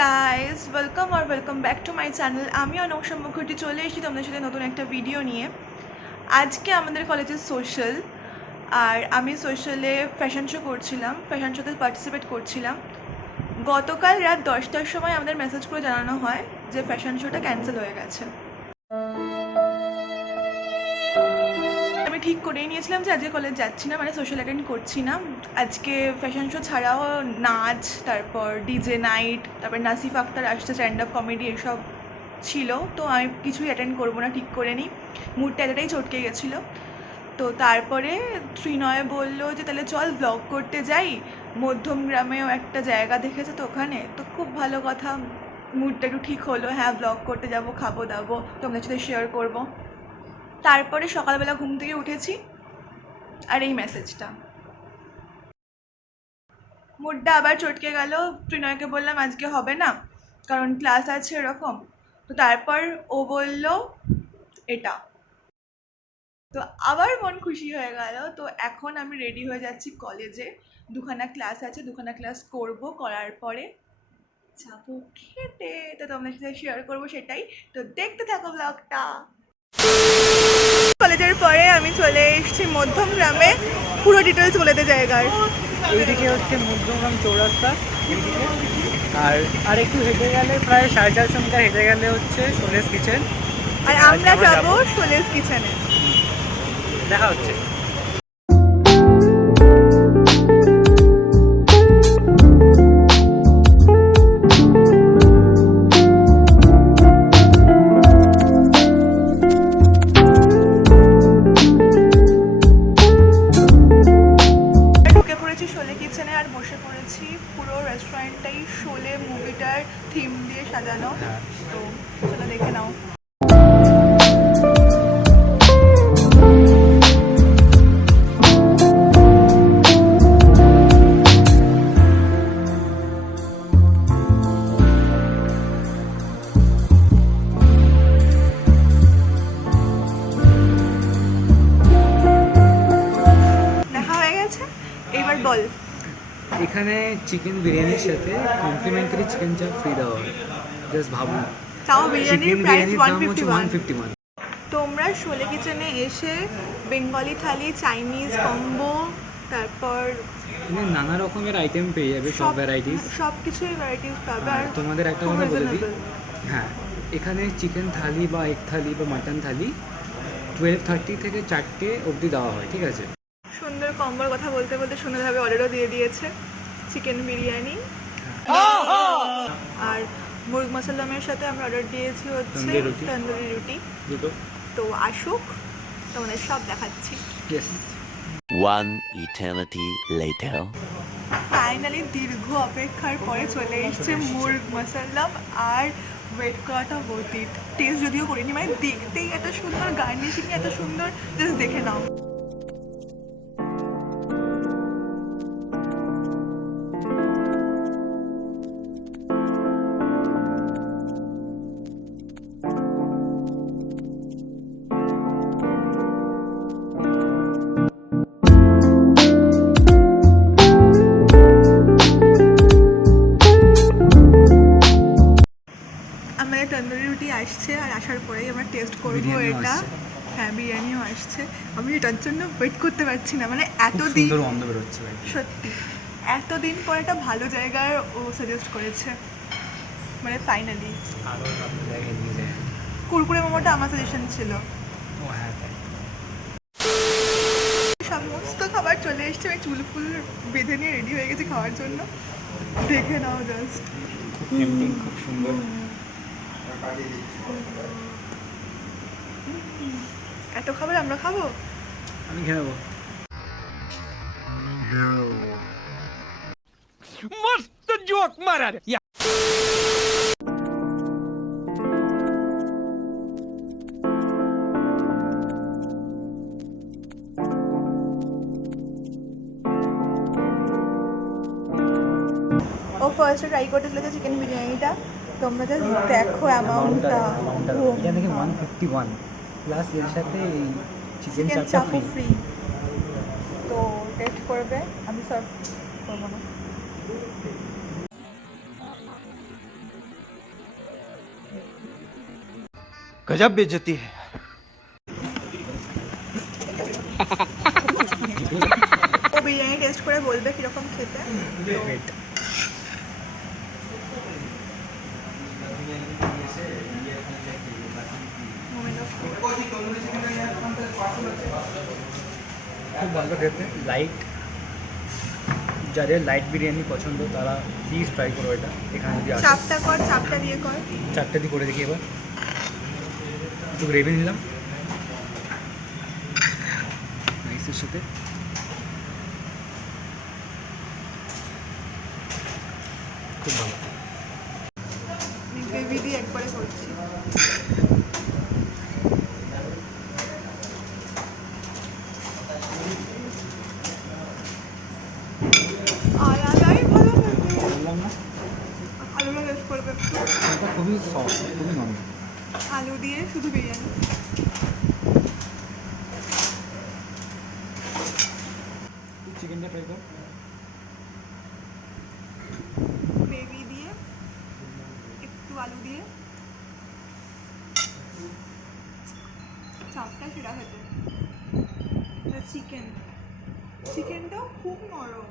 Guys, welcome back to my channel. আমি অনৌষা মুখার্জি চলে এসেছি তোমাদের সাথে নতুন একটা ভিডিও নিয়ে। আজকে আমাদের কলেজের সোশ্যাল, আর আমি সোশ্যালে ফ্যাশন শো করছিলাম, ফ্যাশন শোতে পার্টিসিপেট করছিলাম। গতকাল রাত 10টার সময় আমাদের মেসেজ করে জানানো হয় যে ফ্যাশন শোটা ক্যান্সেল হয়ে গেছে। আমি ঠিক করেই নিয়েছিলাম যে আজকে কলেজ যাচ্ছি না, মানে সোশ্যাল অ্যাটেন্ড করছি না। আজকে ফ্যাশন শো ছাড়াও নাচ, তারপর ডিজে নাইট, তারপর নাসিফ আক্তার আসছে, স্ট্যান্ড আপ কমেডি এসব ছিল। তো আমি কিছুই অ্যাটেন্ড করবো না, ঠিক করে নিই। মুডটা এতটাই চটকে গেছিলো। তো তারপরে ত্রিনয় বললো যে তাহলে চল ব্লগ করতে যাই, মধ্যমগ্রামেও একটা জায়গা দেখেছে তো ওখানে, তো খুব ভালো কথা, মুডটা একটু ঠিক হলো। হ্যাঁ, ব্লগ করতে যাব, খাবো দাবো, তোমাদের সাথে শেয়ার করবো। তারপরে সকালবেলা ঘুম থেকে উঠেছি আর এই মেসেজটা, মুডটা আবার চটকে গেল। ত্রিনয়কে বললাম আজকে হবে না কারণ ক্লাস আছে এরকম। তো তারপর ও বলল এটা, তো আবার মন খুশি হয়ে গেল। তো এখন আমি রেডি হয়ে যাচ্ছি কলেজে, দুখানা ক্লাস আছে, দুখানা ক্লাস করব, করার পরে যাবো খেতে। তো তোমাদের সাথে শেয়ার করবো সেটাই, তো দেখতে থাকো ব্লগটা। কলেজের পরে আমি চলে এসেছি মধ্যমগ্রামে, পুরো ডিটেলস বলে দে জায়গার। এইদিকে হচ্ছে মধ্যমগ্রাম চৌরাস্তা, এইদিকে আর একটু হেঁটে গেলে প্রায় 450 মিটার হেঁটে গেলে হচ্ছে শোলেস কিচেন, আর আমরা যাবো শোলেস কিচেনে। দেখা হচ্ছে। শোলে কিচেনে আর বসে পড়েছি। পুরো রেস্টুরেন্টটাই শোলে মুভিটার থিম দিয়ে সাজানো, তো চলো দেখে নাও। দেখা হয়ে গেছে, এইবার বল। এখানে চিকেন বিরিয়ানির সাথে কমপ্লিমেন্টারি চিকেন চাপ ফ্রি দেওয়া হয়। জাস্ট ভাবুন, তাও বিরিয়ানির প্রাইস 151। তোমরা শোলে কিচেনে এসে বেঙ্গলি থালি, চাইনিজ কম্বো, তারপর এখানে নানা রকমের আইটেম পেয়ে যাবে, সব ভ্যারাইটিস, সব কিছুই ভ্যারাইটিস পাবে। আর তোমাদের একটা কথা বলে দিই, হ্যাঁ, এখানে চিকেন থালি বা এগ থালি বা মাটন থালি 12:30 থেকে 4টে অবধি দেওয়া হয়, ঠিক আছে। সুন্দর কম্বোর কথা বলতে বলতে সুন্দরভাবে অর্ডারও দিয়ে দিয়েছে, চিকেন বিরিয়ানি আর মুরগ মশলামের সাথে আমরা অর্ডার দিয়েছি হচ্ছে তন্দুরি রুটি দুটো। তো আসুক, তোমাদের সব দেখাচ্ছি। One eternity later. ফাইনালি দীর্ঘ অপেক্ষার পরে চলে এসছে মুরগ মশলাম আর ওয়েট করাটা বলতে টেস্ট যদিও করিনি, মানে দেখতেই এত সুন্দর, গার্নিশিং এত সুন্দর, জাস্ট দেখে নাও। আমাদের তন্দুরি রুটি আসছে আর আসার পরেই আমরা টেস্ট করবো এটা। হ্যাঁ, বিরিয়ানিও আসছে। আমি এটার জন্য ওয়েট করতে পারছি না, মানে এতদিন, সত্যি এতদিন পর একটা ভালো জায়গায় ও সাজেস্ট করেছে, মানে ফাইনালি। কুরকুরে মোমোটা আমার সাজেশন ছিল। সমস্ত খাবার চলে এসছে, আমি চুল ফুল বেঁধে নিয়ে রেডি হয়ে গেছি খাওয়ার জন্য, দেখে নাও জাস্ট। খুব সুন্দর। এত খাবার আমরা খাবো? আমি খেয়ে নেবো। मस्त जोक मारा रे। ও ফার্স্টে ট্রাই করতে চলেছে চিকেন বিরিয়ানিটা। তোমরা জাস্ট দেখো অ্যামাউন্টটা, এটা দেখে 151 প্লাস এর সাথে এই চিকেন চাপটা ফ্রি। তো টেস্ট করবে, আমি সার্ভ করবো না। गजब बेइज्जती है। ও বিরিয়ানি টেস্ট করে বলবে কিরকম খেতে। খুব ভালো খেতে, লাইট। যাদের লাইট বিরিয়ানি পছন্দ তারা প্লিজ ট্রাই করো এটা। এখানে যদি আসো চাপটা কর, চাপটা দিয়ে কর। 4টা দিয়ে করে দেখি এবার। একটু গ্রেভি নিলাম রাইসের সাথে। খুব ভালো। গ্রেভি দিয়ে একবারে করছি। আলাদাই ভালো খেতে। বললাম না আলুটা টেস্ট করবে একটু। এটা খুবই সফট, খুবই নরম। আলু দিয়ে শুধু বিরিয়ানি। চিকেনটা ট্রাই কর। গ্রেভি দিয়ে একটু আলু দিয়ে চাপটা সেটা খেতে। চিকেন, চিকেনটাও খুব নরম,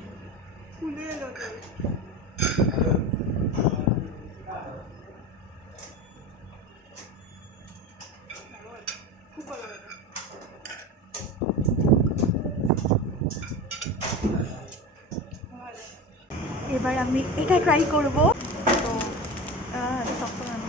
ফুলে এলো তো। খুব ভালো লাগে। এবার আমি এটা ট্রাই করব। তো শক্ত কেন?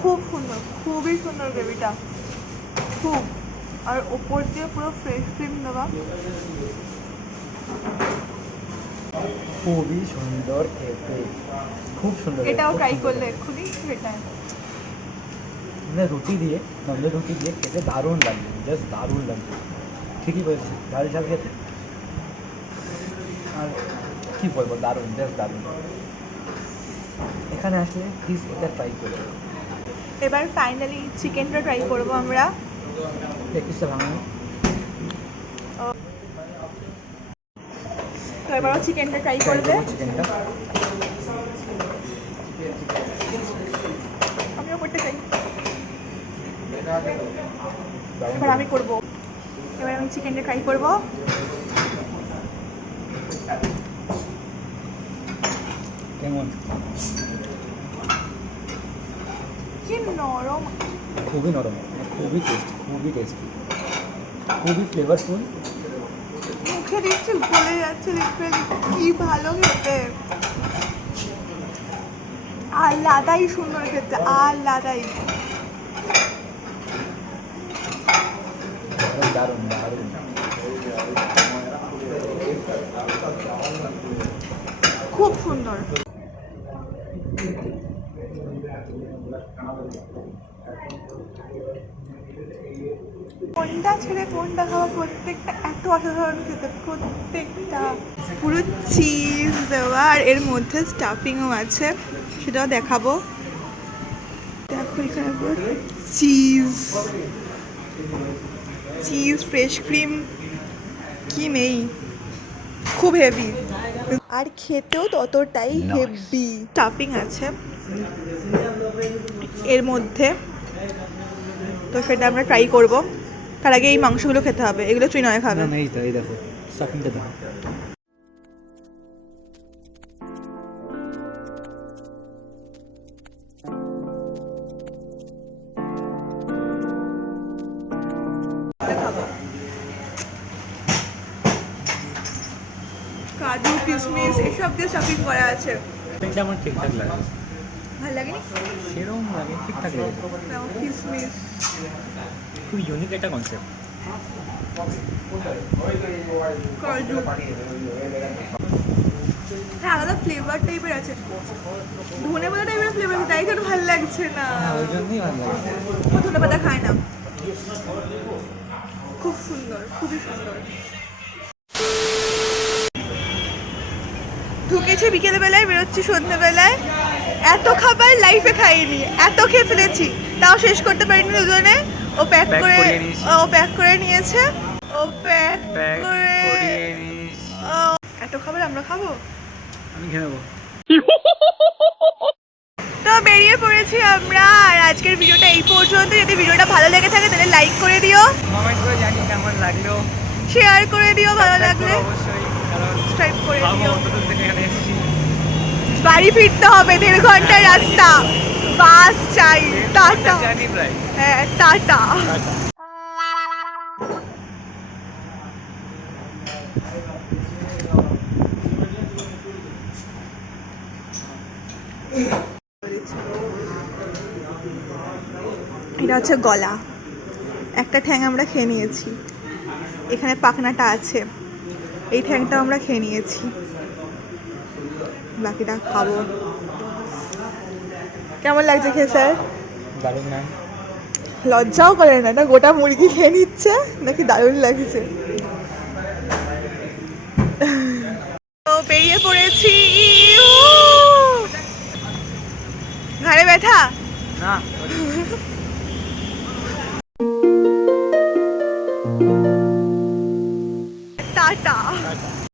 খুব সুন্দর, খুবই সুন্দর গ্রেভিটা, খুব। আর ওপর দিয়ে পুরো ফ্রেশ ক্রিম দেওয়া। খুবই সুন্দর খেতে, খুব সুন্দর। এটাও ট্রাই করলে এক্ষুনি সেটাই। মানে রুটি দিয়ে, নর্মাল রুটি দিয়ে খেতে দারুণ লাগবে, জাস্ট দারুণ লাগবে। ঠিকই বলছি, ঝাল ঝাল খেতে। আর কী বলবো, দারুণ, জাস্ট দারুণ। এখানে আসলে প্লিজ এটা ট্রাই করবে। এবার ফাইনালি চিকেনটা ট্রাই করবো আমরা। প্র্যাকটিসটা ভাঙানো। তো এবারও চিকেনটা ট্রাই করবে। চিকেনটা আমিও করতে চাই। দারুণ। এবার আমি করবো। এবার আমি চিকেনটা ট্রাই করবো। কেমন? কি নরম, খুবই নরম, খুবই টেস্টি, খুবই টেস্টি, খুবই ফ্লেভারফুল। মুখে দিচ্ছি গলে যাচ্ছে লিটারালি। কি ভালো খেতে, আলাদাই সুন্দর খেতে, আলাদাই। দারুণ দারুণ, খুব সুন্দর। কোনটা ছেড়ে কোনটা খাওয়া, প্রত্যেকটা এত অসাধারণ খেতে, প্রত্যেকটা। পুরো চিজ দেওয়া, আর এর মধ্যে স্টাফিংও আছে, সেটাও দেখাবো। দেখো এখানে পুরো চিজ, চিজ, ফ্রেশ ক্রিম, কি নেই। খুব হেভি, আর খেতেও ততটাই হেভি। স্টাফিং আছে এর মধ্যে, তো সেটা আমরা ট্রাই করব। তার আগে এই মাংসগুলো খেতে হবে, এগুলো ত্রিনয় খাবে। না এই তো, এই দেখো স্টাফিংটা দাও। কাজু, কিশমিশ এসব দিয়ে স্টাফিং করা আছে। এটা আমার ঠিকঠাক লাগে, ভালো লাগেনি? সেরকম লাগে, ঠিকঠাক লাগে। নাও কিশমিশ। খুব ইউনিক একটা কনসেপ্ট। কাজু, আলাদা ফ্লেভার টাইপের আছে, ধনে পাতা টাইপের ফ্লেভার, তাই তো ভালো লাগছে না। ওই জন্যই ভালো লাগে। ও ধনে পাতা খায় না। খুব সুন্দর, খুবই সুন্দর। নিয়েছি, বিকেলবেলায় বেরোচ্ছি, সন্ধ্যেবেলায়। এত খাবার লাইফে খাইনি, এত খেয়ে ফেলেছি, তাও শেষ করতে পারিনি দুজনে। ও প্যাক করে নিয়েছে, ও প্যাক করে এত খাবার আমরা খাবো? আমি খেয়ে নেবো। তো বেরিয়ে পড়েছি আমরা, আর আজকের ভিডিওটা এই পর্যন্ত। যদি ভিডিওটা ভালো লেগে থাকে তাহলে লাইক করে দিও, কমেন্ট করে জানি কেমন লাগলো, শেয়ার করে দিও ভালো লাগলে, অবশ্যই। সাবস্ক্রাইব করে দিও। থেকে এখানে এসেছি, বাড়ি ফিরতে হবে, 1.5 ঘন্টার রাস্তা, বাস চাই। টাটা। জানি প্রায়। হ্যাঁ, টাটা। এটা হচ্ছে গলা, একটা ঠ্যাং আমরা খেয়ে নিয়েছি, এখানে পাখনাটা আছে, এই ঠ্যাংটাও আমরা খেয়ে নিয়েছি, বাকিটা খাবো। কেমন লাগছে খেয়ে স্যার? দারুণ ম্যাম। লজ্জাও করে না, না গোটা মুরগি খেয়ে নিচ্ছে, নাকি দারুণ লাগছে। তো বেরিয়ে পড়েছি। ঘাড়ে ব্যথা? না।